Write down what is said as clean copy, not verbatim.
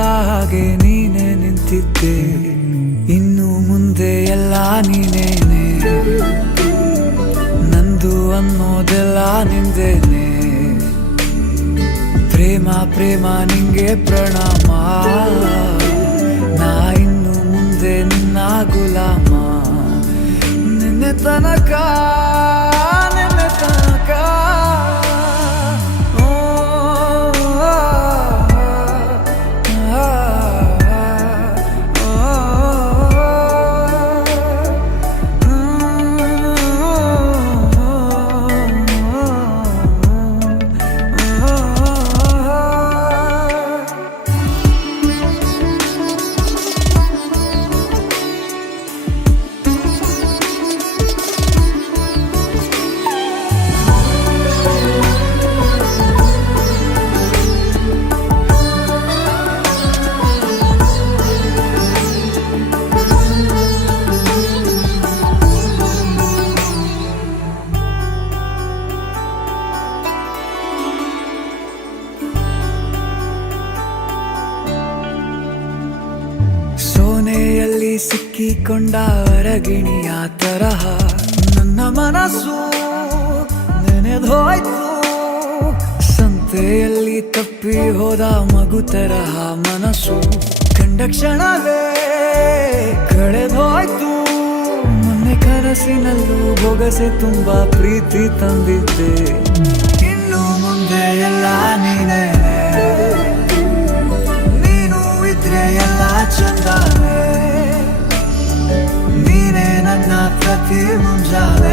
ಹಾಗೆ ನೀನೆ ನಿಂತಿದ್ದೆ. ಇನ್ನು ಮುಂದೆ ಎಲ್ಲ ನೀನೇನೆ, ನಂದು ಅನ್ನೋದೆಲ್ಲ ನಿಂದೇನೆ. ಪ್ರೇಮ ಪ್ರೇಮ ನಿಂಗೆ ಪ್ರಣಾಮ, ನಾ ಇನ್ನು ಮುಂದೆ ನಿನ್ನ ಗುಲಾಮ. ನಿನ್ನೆ ತನಕ ನಿನ್ನೆ ತನಕ ಸೋನೆಯಲ್ಲಿ ಸಿಕ್ಕಿಕೊಂಡ ಅರಗಿಣಿಯ ತರಹ ನನ್ನ ಮನಸ್ಸು ನೆನೆದೋಯ್ತು. ಸಂತೆಯಲ್ಲಿ ತಪ್ಪಿ ಹೋದ ಮಗು ತರಹ ಮನಸ್ಸು ಕಂಡ ಕ್ಷಣವೇ ಕಳೆದೋಯ್ತು. ಮೊನ್ನೆ ಕನಸಿನಲ್ಲೂ ಬೊಗಸೆ ತುಂಬಾ ಪ್ರೀತಿ ತಂದಿದ್ದೆ. ಇನ್ನು ಮುಂದೆ ಎಲ್ಲ ನೀನೇ, ನೀನು ಇದ್ರೆ ಎಲ್ಲ ಚಂದಾನೆ. ನೀನೇ ನನ್ನ ಪ್ರತಿ ಮುಂಜಾನೆ.